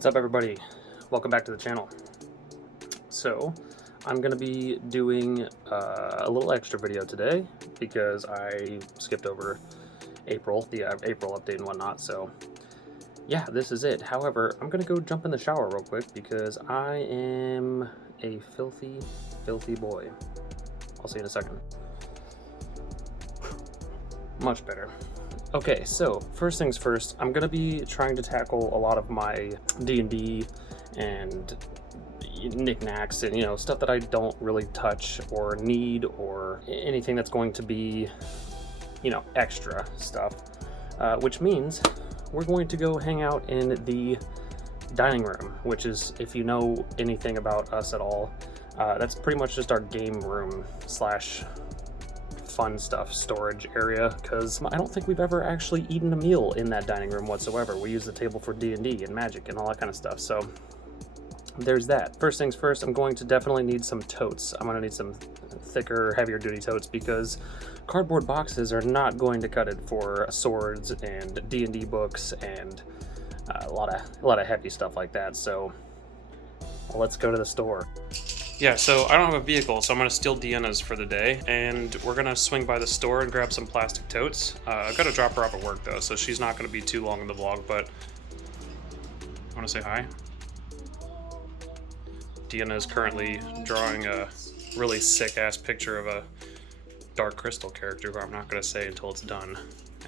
What's up, everybody? Welcome back to the channel. So I'm gonna be doing a little extra video today because I skipped over April, the April update and whatnot. So yeah, this is it. However, I'm gonna go jump in the shower real quick because I am a filthy boy. I'll see you in a second. Much better. Okay, so first things first, I'm gonna be trying to tackle a lot of my D&D and knickknacks and, you know, stuff that I don't really touch or need, or anything that's going to be, you know, extra stuff, which means we're going to go hang out in the dining room, which is, if you know anything about us at all, that's pretty much just our game room slash fun stuff storage area, because I don't think we've ever actually eaten a meal in that dining room whatsoever. We use the table for D&D and magic and all that kind of stuff, so there's that. First things first, I'm going to definitely need some totes. I'm going to need some thicker, heavier duty totes because cardboard boxes are not going to cut it for swords and D&D books and a lot of heavy stuff like that. So let's go to the store. Yeah, so I don't have a vehicle, so I'm gonna steal Deanna's for the day, and we're gonna swing by the store and grab some plastic totes. I've got to drop her off at work though, so she's not gonna be too long in the vlog, but I wanna say hi. Deanna is currently drawing a really sick-ass picture of a Dark Crystal character who I'm not gonna say until it's done,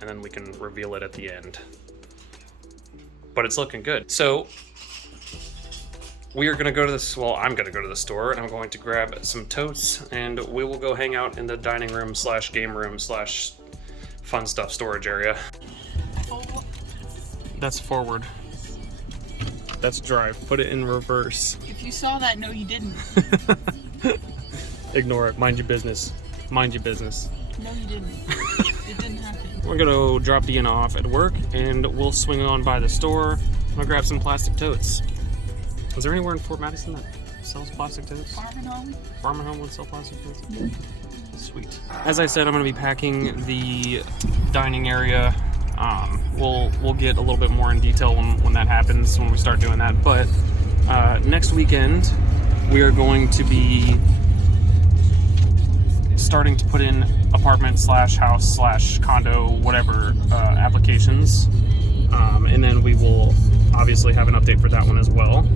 and then we can reveal it at the end. But it's looking good. So we are gonna go to this, well, I'm gonna go to the store and I'm going to grab some totes and we will go hang out in the dining room slash game room slash fun stuff storage area. That's forward. That's drive. Put it in reverse. If you saw that, no you didn't. Ignore it. Mind your business. Mind your business. No you didn't. It didn't happen. We're gonna drop Deanna off at work and we'll swing on by the store. I'm gonna grab some plastic totes. Is there anywhere in Fort Madison that sells plastic totes? Farm and Home? Farm and Home would sell plastic totes? Sweet. As I said, I'm going to be packing the dining area. We'll get a little bit more in detail when that happens, when we start doing that. But next weekend, we are going to be starting to put in apartment slash house slash condo, whatever, applications. And then we will obviously have an update for that one as well.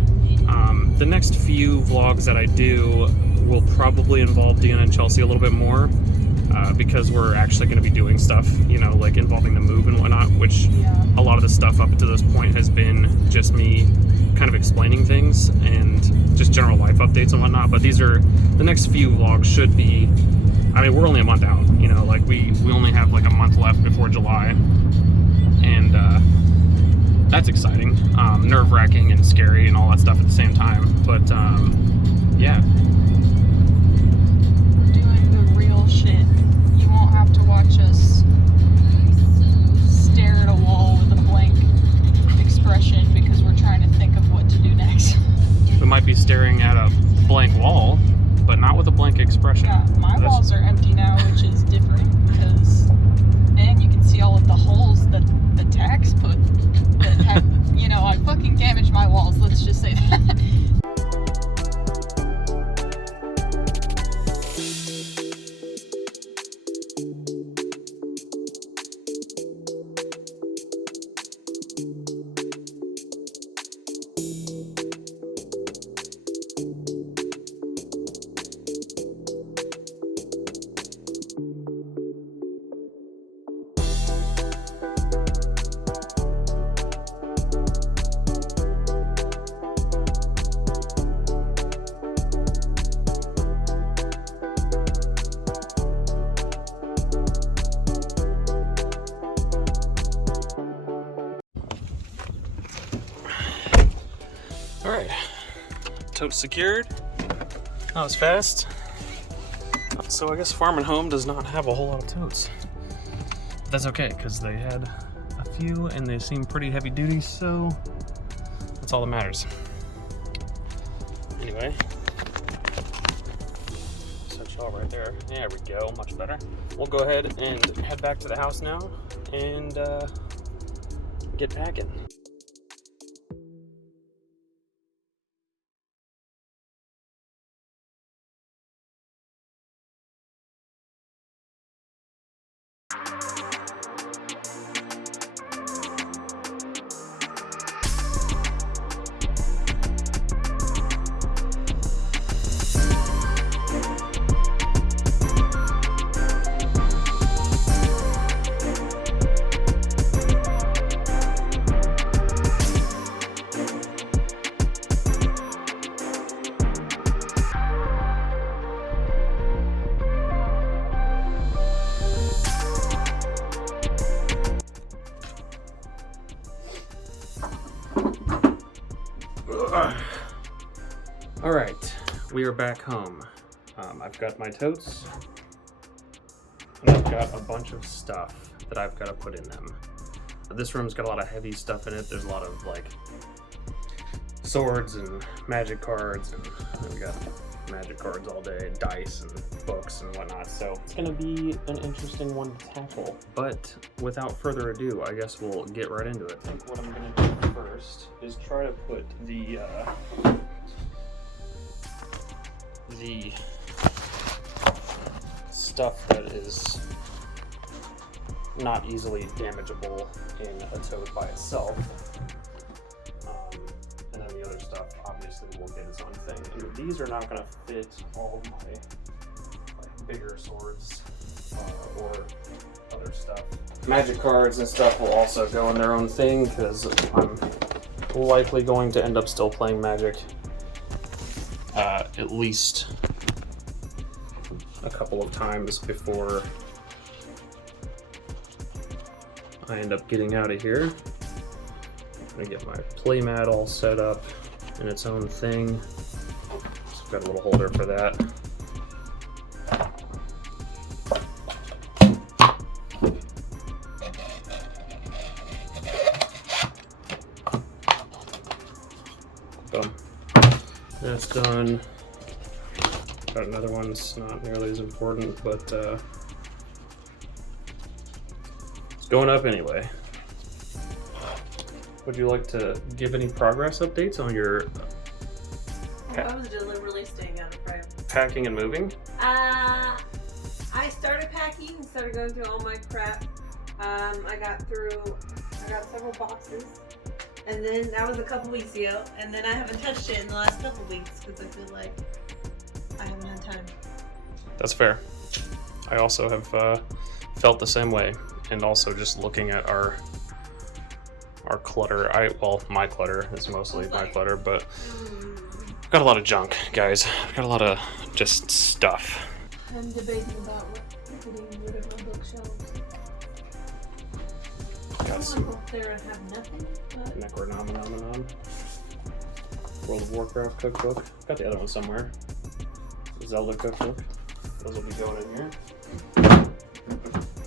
The next few vlogs that I do will probably involve Deanna and Chelsea a little bit more, because we're actually going to be doing stuff, you know, like involving the move and whatnot, which a lot of the stuff up to this point has been just me kind of explaining things and just general life updates and whatnot. But these are, the next few vlogs should be, I mean, we're only a month out, you know, like we only have like a month left before July, and that's exciting, nerve-wracking and scary and all that stuff at the same time, but yeah. We're doing the real shit. You won't have to watch us stare at a wall with a blank expression because we're trying to think of what to do next. We might be staring at a blank wall, but not with a blank expression. Yeah, my walls are empty now, which is different because, and you can see all of the holes that the tax put. That have, you know, I fucking damaged my walls, let's just say that. Alright, totes secured. That was fast. So I guess Farm and Home does not have a whole lot of totes. But that's okay, because they had a few and they seem pretty heavy duty, so that's all that matters. Anyway, set you all right there. There we go, much better. We'll go ahead and head back to the house now and get packing. All right, we are back home. I've got my totes, and I've got a bunch of stuff that I've got to put in them. This room's got a lot of heavy stuff in it. There's a lot of like swords and magic cards, and we got magic cards all day, dice and books and whatnot. So it's gonna be an interesting one to tackle. But without further ado, I guess we'll get right into it. I think what I'm gonna do first is try to put the stuff that is not easily damageable in a tote by itself. And then the other stuff obviously will get its own thing. And these are not going to fit all of my like bigger swords or other stuff. Magic cards and stuff will also go in their own thing because I'm likely going to end up still playing Magic at least a couple of times before I end up getting out of here. I'm gonna get my playmat all set up in its own thing. So I've got a little holder for that. Boom. That's done. Got another one that's not nearly as important, but it's going up anyway. Would you like to give any progress updates on your I was deliberately staying out of frame. packing and moving? I started packing, started going through all my crap. I got several boxes. And then that was a couple weeks ago. And then I haven't touched it in the last couple weeks because I feel like I haven't had time. That's fair. I also have felt the same way, and also just looking at our clutter. My clutter is mostly my clutter, but I've got a lot of junk, guys. I've got a lot of just stuff. I'm debating about getting rid of my bookshelves. I Got don't some want to go there and have nothing, but Necronomicon, World of Warcraft cookbook. Got the other one somewhere. Zelda cookbook. Those will be going in here.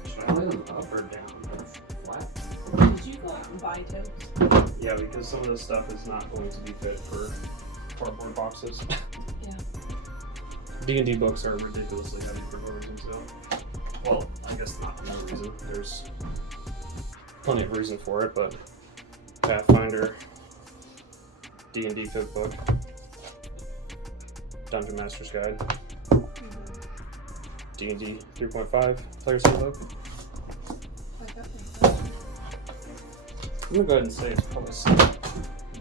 Should I lay them up or down? Flat? did you go out and buy totes? Yeah, because some of this stuff is not going to be fit for cardboard boxes. Yeah. D&D books are ridiculously heavy for no reason, so. Well, I guess not for no reason. There's plenty of reason for it, but Pathfinder, D&D cookbook, Dungeon Master's Guide, D&D 3.5 Player's Handbook. I'm gonna go ahead and say it's probably some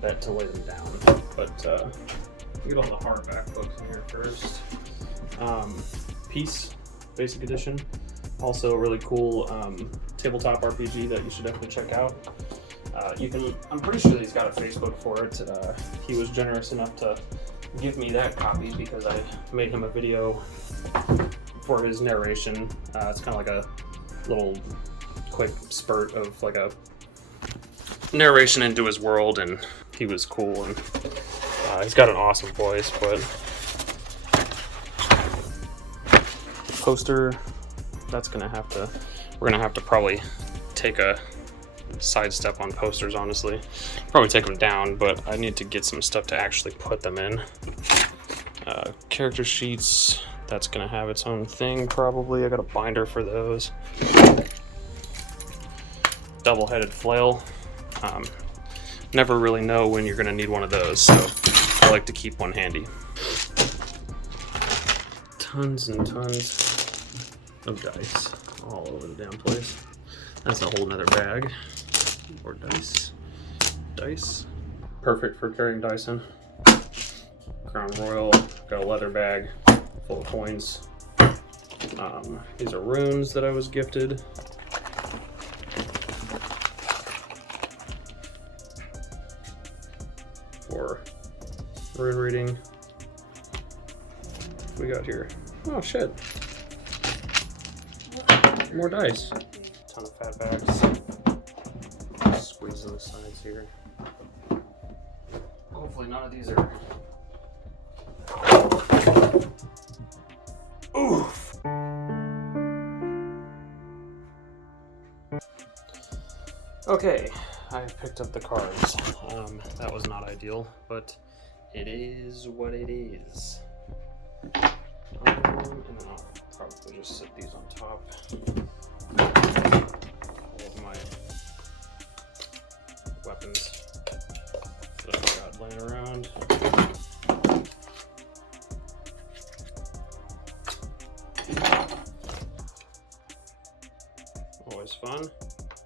bet to lay them down, but get all the hardback books in here first. Peace, Basic Edition, also a really cool tabletop RPG that you should definitely check out. I'm pretty sure he's got a Facebook for it. He was generous enough to give me that copy because I made him a video for his narration. It's kind of like a little quick spurt of like a narration into his world, and he was cool, and he's got an awesome voice. But poster, we're gonna have to probably take a sidestep on posters, honestly. Probably take them down, but I need to get some stuff to actually put them in. Character sheets, that's gonna have its own thing probably. I got a binder for those. Double-headed flail. Never really know when you're gonna need one of those, so I like to keep one handy. Tons and tons of dice all over the damn place. That's a whole nother bag. More dice. Dice. Perfect for carrying dice in. Crown Royal. Got a leather bag full of coins. These are runes that I was gifted. For rune reading. What we got here? Oh shit. More dice. Ton of fat bags. Squeeze in the sides here. Hopefully Hopefully none of these are... Oof! Okay, I picked up the cards. That was not ideal, but it is what it is. And then I'll probably just set these on top. All of my weapons that I've got laying around. Always fun.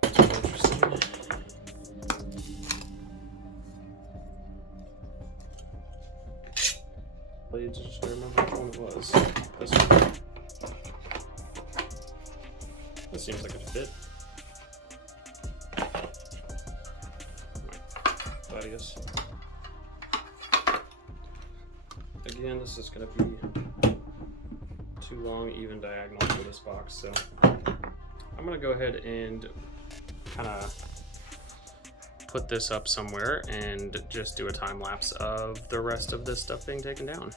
Interesting. Blades, just remember which one it was. This one. This seems like it fit. Gladius. Again, this is going to be too long, even diagonal for this box, so I'm going to go ahead and kind of put this up somewhere and just do a time lapse of the rest of this stuff being taken down.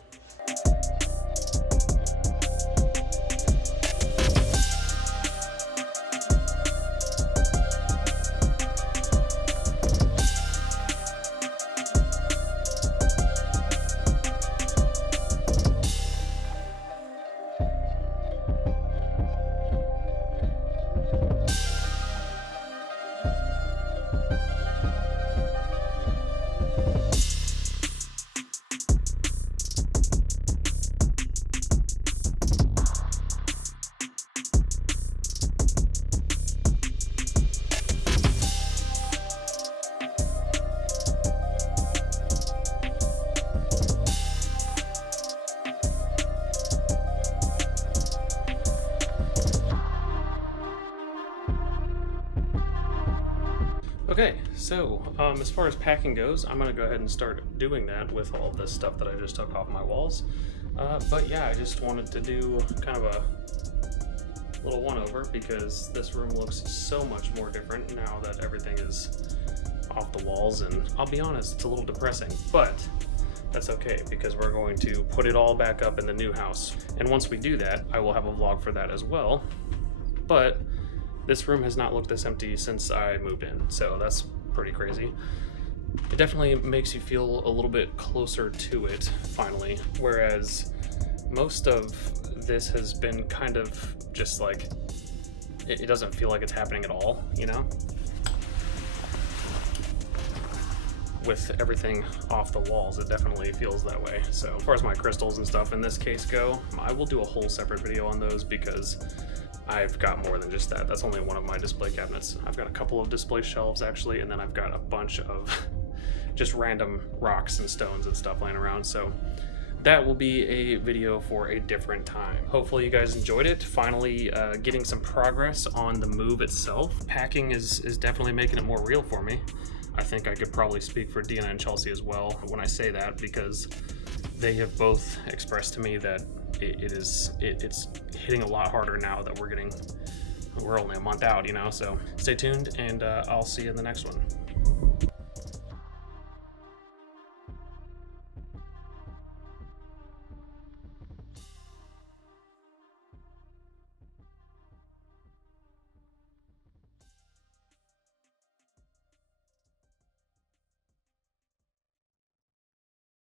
Okay, so as far as packing goes, I'm going to go ahead and start doing that with all of this stuff that I just took off my walls. But yeah, I just wanted to do kind of a little one-over because this room looks so much more different now that everything is off the walls, and I'll be honest, it's a little depressing, but that's okay because we're going to put it all back up in the new house. And once we do that, I will have a vlog for that as well. But this room has not looked this empty since I moved in, so that's pretty crazy. It definitely makes you feel a little bit closer to it, finally, whereas most of this has been kind of just like, it doesn't feel like it's happening at all, you know? With everything off the walls, it definitely feels that way. So as far as my crystals and stuff in this case go, I will do a whole separate video on those because I've got more than just that. That's only one of my display cabinets. I've got a couple of display shelves actually, and then I've got a bunch of just random rocks and stones and stuff laying around. So that will be a video for a different time. Hopefully you guys enjoyed it. Finally getting some progress on the move itself. Packing is definitely making it more real for me. I think I could probably speak for Deanna and Chelsea as well when I say that, because they have both expressed to me that it's hitting a lot harder now that we're only a month out, you know. So stay tuned, and I'll see you in the next one.